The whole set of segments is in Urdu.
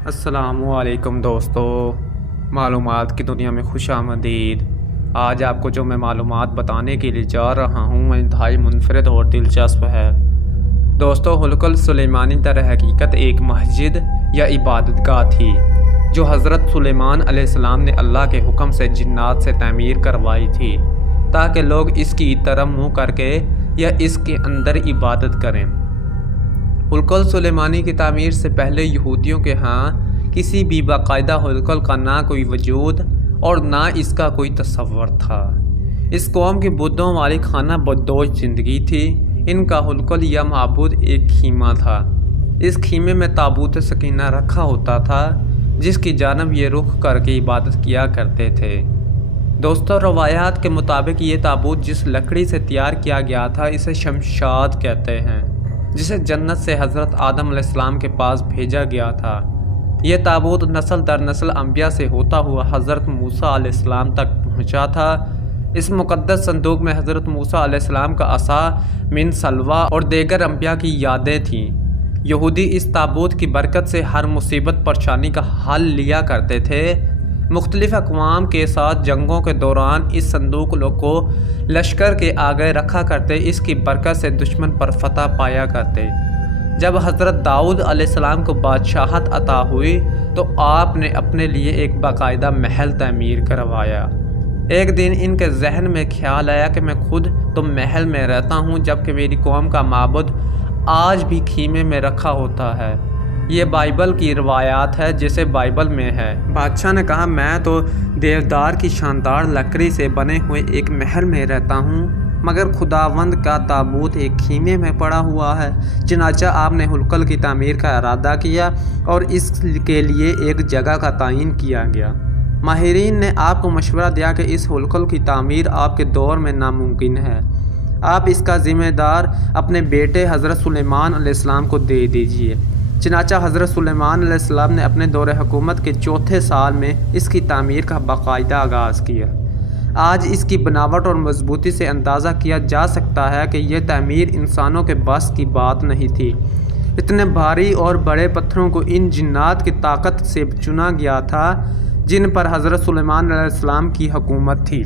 السلام علیکم دوستو، معلومات کی دنیا میں خوش آمدید۔ آج آپ کو جو میں معلومات بتانے کے لیے جا رہا ہوں وہ انتہائی منفرد اور دلچسپ ہے۔ دوستو، ہلکل سلیمانی در حقیقت ایک مسجد یا عبادت گاہ تھی جو حضرت سلیمان علیہ السلام نے اللہ کے حکم سے جنات سے تعمیر کروائی تھی تاکہ لوگ اس کی طرف منہ کر کے یا اس کے اندر عبادت کریں۔ ہلکل سلیمانی کی تعمیر سے پہلے یہودیوں کے ہاں کسی بھی باقاعدہ ہلکل کا نہ کوئی وجود اور نہ اس کا کوئی تصور تھا۔ اس قوم کی بدھوں والی خانہ بدوش زندگی تھی۔ ان کا ہلکل یا معبود ایک خیمہ تھا۔ اس خیمے میں تابوت سکینہ رکھا ہوتا تھا جس کی جانب یہ رخ کر کے عبادت کیا کرتے تھے۔ دوستو، روایات کے مطابق یہ تابوت جس لکڑی سے تیار کیا گیا تھا اسے شمشاد کہتے ہیں، جسے جنت سے حضرت آدم علیہ السلام کے پاس بھیجا گیا تھا۔ یہ تابوت نسل در نسل انبیاء سے ہوتا ہوا حضرت موسیٰ علیہ السلام تک پہنچا تھا۔ اس مقدس صندوق میں حضرت موسیٰ علیہ السلام کا عصا من سلوہ اور دیگر انبیاء کی یادیں تھیں۔ یہودی اس تابوت کی برکت سے ہر مصیبت پریشانی کا حل لیا کرتے تھے۔ مختلف اقوام کے ساتھ جنگوں کے دوران اس صندوق کو لشکر کے آگے رکھا کرتے، اس کی برکت سے دشمن پر فتح پایا کرتے۔ جب حضرت داؤد علیہ السلام کو بادشاہت عطا ہوئی تو آپ نے اپنے لیے ایک باقاعدہ محل تعمیر کروایا۔ ایک دن ان کے ذہن میں خیال آیا کہ میں خود تو محل میں رہتا ہوں جبکہ میری قوم کا معبود آج بھی خیمے میں رکھا ہوتا ہے۔ یہ بائبل کی روایات ہے جیسے بائبل میں ہے۔ بادشاہ نے کہا، میں تو دیودار کی شاندار لکڑی سے بنے ہوئے ایک محل میں رہتا ہوں مگر خداوند کا تابوت ایک خیمے میں پڑا ہوا ہے۔ چنانچہ آپ نے ہلکل کی تعمیر کا ارادہ کیا اور اس کے لیے ایک جگہ کا تعین کیا گیا۔ ماہرین نے آپ کو مشورہ دیا کہ اس ہلکل کی تعمیر آپ کے دور میں ناممکن ہے، آپ اس کا ذمہ دار اپنے بیٹے حضرت سلیمان علیہ السلام کو دے دیجیے۔ چنانچہ حضرت سلیمان علیہ السلام نے اپنے دور حکومت کے چوتھے سال میں اس کی تعمیر کا باقاعدہ آغاز کیا۔ آج اس کی بناوٹ اور مضبوطی سے اندازہ کیا جا سکتا ہے کہ یہ تعمیر انسانوں کے بس کی بات نہیں تھی۔ اتنے بھاری اور بڑے پتھروں کو ان جنات کی طاقت سے چنا گیا تھا جن پر حضرت سلیمان علیہ السلام کی حکومت تھی۔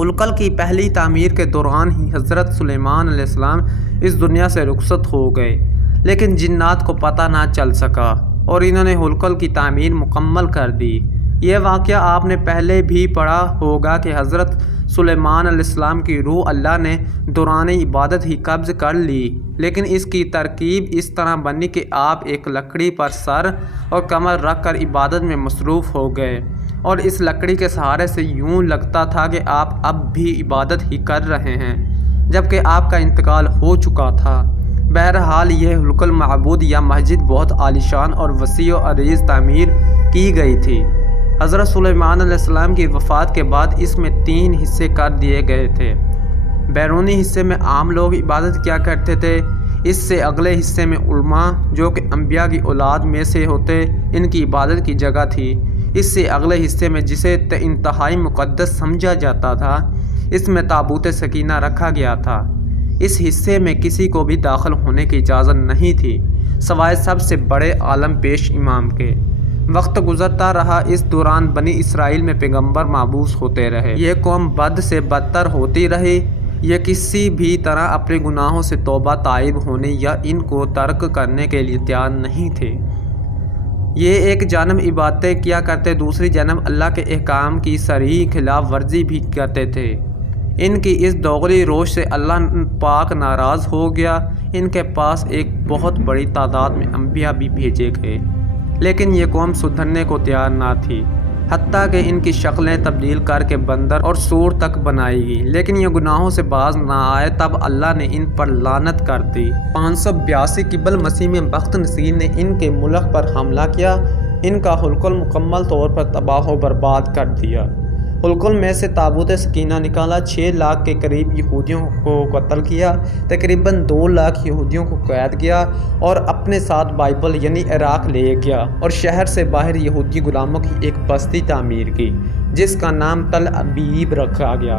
ہلکل کی پہلی تعمیر کے دوران ہی حضرت سلیمان علیہ السلام اس دنیا سے رخصت ہو گئے، لیکن جنات کو پتہ نہ چل سکا اور انہوں نے ہلکل کی تعمیر مکمل کر دی۔ یہ واقعہ آپ نے پہلے بھی پڑھا ہوگا کہ حضرت سلیمان علیہ السلام کی روح اللہ نے دوران عبادت ہی قبض کر لی، لیکن اس کی ترکیب اس طرح بنی کہ آپ ایک لکڑی پر سر اور کمر رکھ کر عبادت میں مصروف ہو گئے اور اس لکڑی کے سہارے سے یوں لگتا تھا کہ آپ اب بھی عبادت ہی کر رہے ہیں جبکہ آپ کا انتقال ہو چکا تھا۔ بہرحال یہ ہلکل معبود یا مسجد بہت عالیشان اور وسیع و عریض تعمیر کی گئی تھی۔ حضرت سلیمان علیہ السلام کی وفات کے بعد اس میں 3 حصے کر دیے گئے تھے۔ بیرونی حصے میں عام لوگ عبادت کیا کرتے تھے، اس سے اگلے حصے میں علماء جو کہ انبیاء کی اولاد میں سے ہوتے ان کی عبادت کی جگہ تھی۔ اس سے اگلے حصے میں جسے انتہائی مقدس سمجھا جاتا تھا، اس میں تابوت سکینہ رکھا گیا تھا۔ اس حصے میں کسی کو بھی داخل ہونے کی اجازت نہیں تھی سوائے سب سے بڑے عالم پیش امام کے۔ وقت گزرتا رہا، اس دوران بنی اسرائیل میں پیغمبر مبعوث ہوتے رہے۔ یہ قوم بد سے بدتر ہوتی رہی۔ یہ کسی بھی طرح اپنے گناہوں سے توبہ طائب ہونے یا ان کو ترک کرنے کے لیے تیار نہیں تھے۔ یہ ایک جانب عبادتیں کیا کرتے، دوسری جانب اللہ کے احکام کی صریح خلاف ورزی بھی کرتے تھے۔ ان کی اس دوغلی روش سے اللہ پاک ناراض ہو گیا۔ ان کے پاس ایک بہت بڑی تعداد میں انبیاء بھی بھیجے گئے، لیکن یہ قوم سدھرنے کو تیار نہ تھی، حتیٰ کہ ان کی شکلیں تبدیل کر کے بندر اور سور تک بنائی گئی، لیکن یہ گناہوں سے باز نہ آئے۔ تب اللہ نے ان پر لعنت کر دی۔ 582 قبل مسیح میں بخت نصیر نے ان کے ملک پر حملہ کیا، ان کا ہلکل مکمل طور پر تباہ و برباد کر دیا۔ ہلکل میں سے تابوت سکینہ نکالا، 6 لاکھ کے قریب یہودیوں کو قتل کیا، تقریباً 2 لاکھ یہودیوں کو قید کیا اور اپنے ساتھ بائبل یعنی عراق لے گیا اور شہر سے باہر یہودی غلاموں کی ایک بستی تعمیر کی جس کا نام تل ابیب رکھا گیا۔